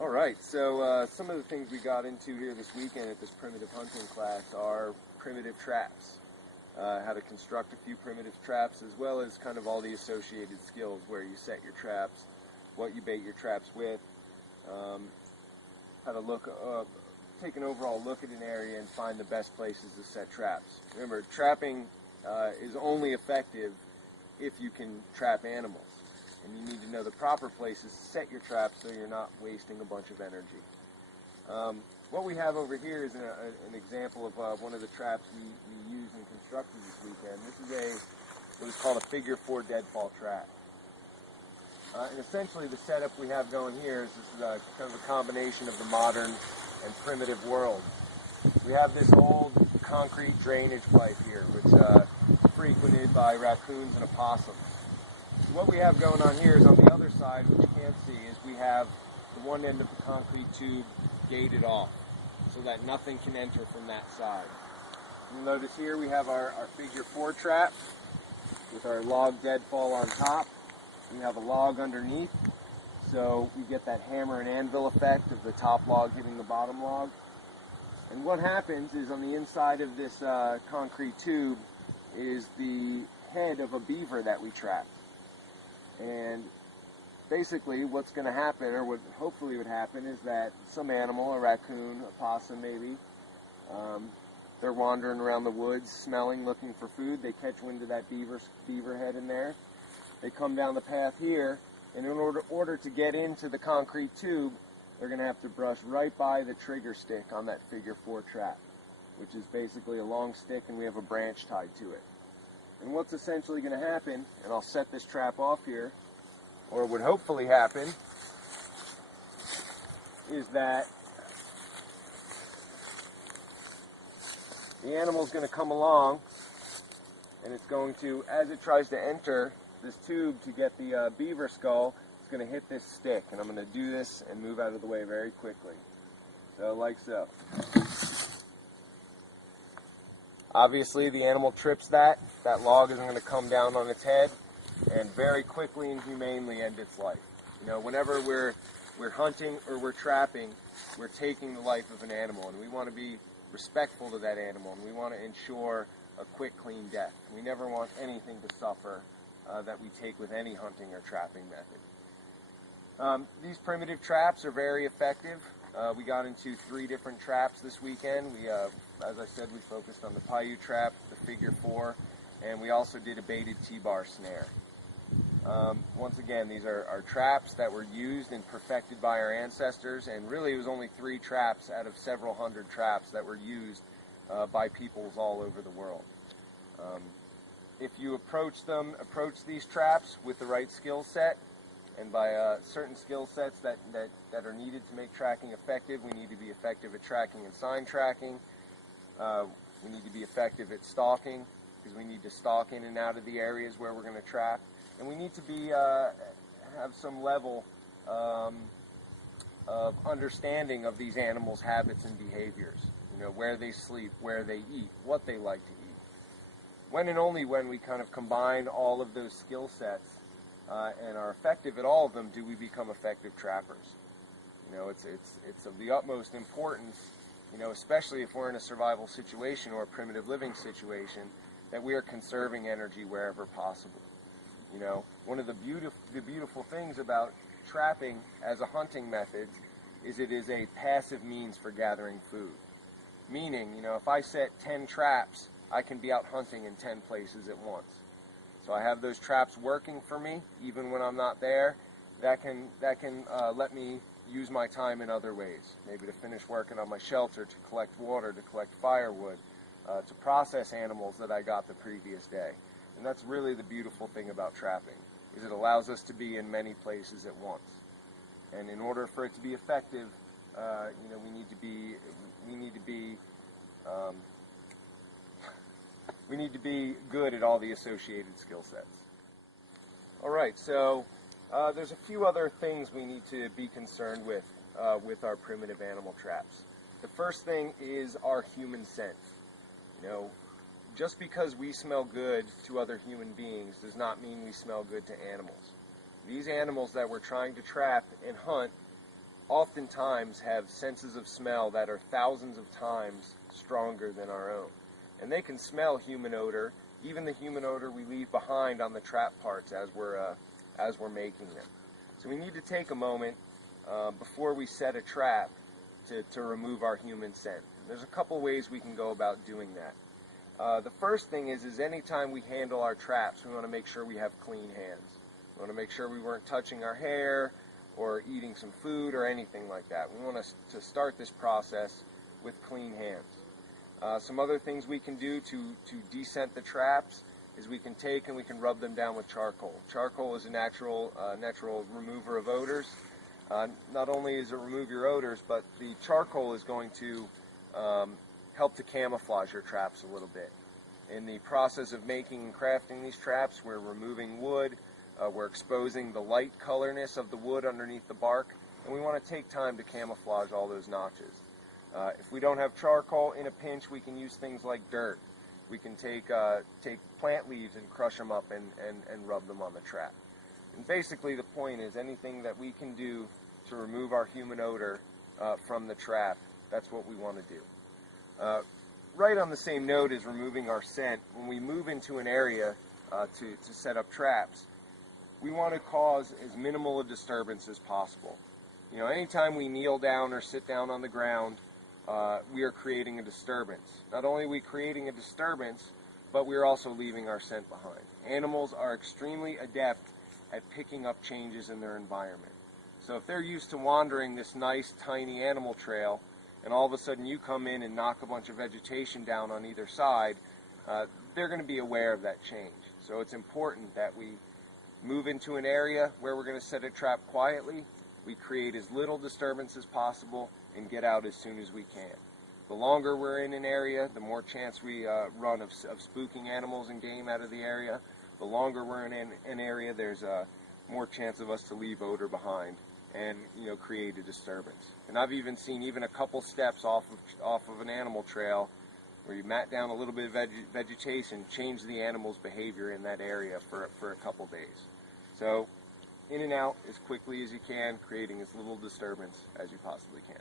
Alright, so some of the things we got into here this weekend at this primitive hunting class are primitive traps. How to construct a few primitive traps, as well as kind of all the associated skills, where you set your traps, what you bait your traps with, how to take an overall look at an area and find the best places to set traps. Remember, trapping is only effective if you can trap animals. And you need to know the proper places to set your traps so you're not wasting a bunch of energy. What we have over here is an example of one of the traps we used and constructed this weekend. This is what is called a figure 4 deadfall trap. And essentially the setup we have going here is this is kind of a combination of the modern and primitive world. We have this old concrete drainage pipe here, which is frequented by raccoons and opossums. So what we have going on here is on the other side, which you can't see, is we have the one end of the concrete tube gated off so that nothing can enter from that side. You'll notice here we have our figure 4 trap with our log deadfall on top. We have a log underneath, so we get that hammer and anvil effect of the top log hitting the bottom log. And what happens is on the inside of this concrete tube is the head of a beaver that we trapped. And basically what's going to happen, or what hopefully would happen, is that some animal, a raccoon, a possum maybe, they're wandering around the woods smelling, looking for food. They catch wind of that beaver head in there. They come down the path here, and in order to get into the concrete tube, they're going to have to brush right by the trigger stick on that figure 4 trap, which is basically a long stick, and we have a branch tied to it. And what's essentially going to happen, and I'll set this trap off here, or would hopefully happen, is that the animal's going to come along, and it's going to, as it tries to enter this tube to get the beaver skull, it's going to hit this stick. And I'm going to do this and move out of the way very quickly. So, like so. Obviously, the animal trips that log isn't going to come down on its head and very quickly and humanely end its life. You know, whenever we're hunting or we're trapping, we're taking the life of an animal, and we want to be respectful to that animal, and we want to ensure a quick, clean death. We never want anything to suffer that we take with any hunting or trapping method. These primitive traps are very effective. We got into 3 different traps this weekend. As I said, we focused on the Paiute trap, the figure 4, and we also did a baited T-bar snare. Once again, these are traps that were used and perfected by our ancestors, and really it was only 3 traps out of several hundred traps that were used by peoples all over the world. If you approach these traps with the right skill set, and by certain skill sets that are needed to make tracking effective, we need to be effective at tracking and sign tracking. We need to be effective at stalking, because we need to stalk in and out of the areas where we're going to trap. And we need to have some level of understanding of these animals' habits and behaviors. You know, where they sleep, where they eat, what they like to eat. When and only when we kind of combine all of those skill sets and are effective at all of them, do we become effective trappers. You know, it's of the utmost importance, you know, especially if we're in a survival situation or a primitive living situation, that we are conserving energy wherever possible. You know, one of the beautiful things about trapping as a hunting method is it is a passive means for gathering food. Meaning, you know, if I set 10 traps, I can be out hunting in 10 places at once. So I have those traps working for me, even when I'm not there. That can let me use my time in other ways. Maybe to finish working on my shelter, to collect water, to collect firewood, to process animals that I got the previous day. And that's really the beautiful thing about trapping, is it allows us to be in many places at once. And in order for it to be effective, you know, we need to be good at all the associated skill sets. All right, so there's a few other things we need to be concerned with our primitive animal traps. The first thing is our human scent. You know, just because we smell good to other human beings does not mean we smell good to animals. These animals that we're trying to trap and hunt oftentimes have senses of smell that are thousands of times stronger than our own. And they can smell human odor, even the human odor we leave behind on the trap parts as we're making them. So we need to take a moment before we set a trap to remove our human scent. And there's a couple ways we can go about doing that. The first thing is anytime we handle our traps, we want to make sure we have clean hands. We want to make sure we weren't touching our hair or eating some food or anything like that. We want to start this process with clean hands. Some other things we can do to descent the traps is we can take and we can rub them down with charcoal. Charcoal is a natural remover of odors. Not only does it remove your odors, but the charcoal is going to help to camouflage your traps a little bit. In the process of making and crafting these traps, we're removing wood, we're exposing the light colorness of the wood underneath the bark, and we want to take time to camouflage all those notches. If we don't have charcoal, in a pinch we can use things like dirt. We can take plant leaves and crush them up and rub them on the trap. And basically the point is anything that we can do to remove our human odor from the trap, that's what we want to do. Right on the same note as removing our scent, when we move into an area to set up traps, we want to cause as minimal a disturbance as possible. You know, anytime we kneel down or sit down on the ground, we are creating a disturbance. Not only are we creating a disturbance, but we are also leaving our scent behind. Animals are extremely adept at picking up changes in their environment. So if they're used to wandering this nice, tiny animal trail, and all of a sudden you come in and knock a bunch of vegetation down on either side, they're going to be aware of that change. So it's important that we move into an area where we're going to set a trap quietly, we create as little disturbance as possible, and get out as soon as we can. The longer we're in an area, the more chance we run of spooking animals and game out of the area. The longer we're in an area, there's more chance of us to leave odor behind and create a disturbance. And I've even seen a couple steps off of an animal trail where you mat down a little bit of vegetation, change the animal's behavior in that area for a couple days. So in and out as quickly as you can, creating as little disturbance as you possibly can.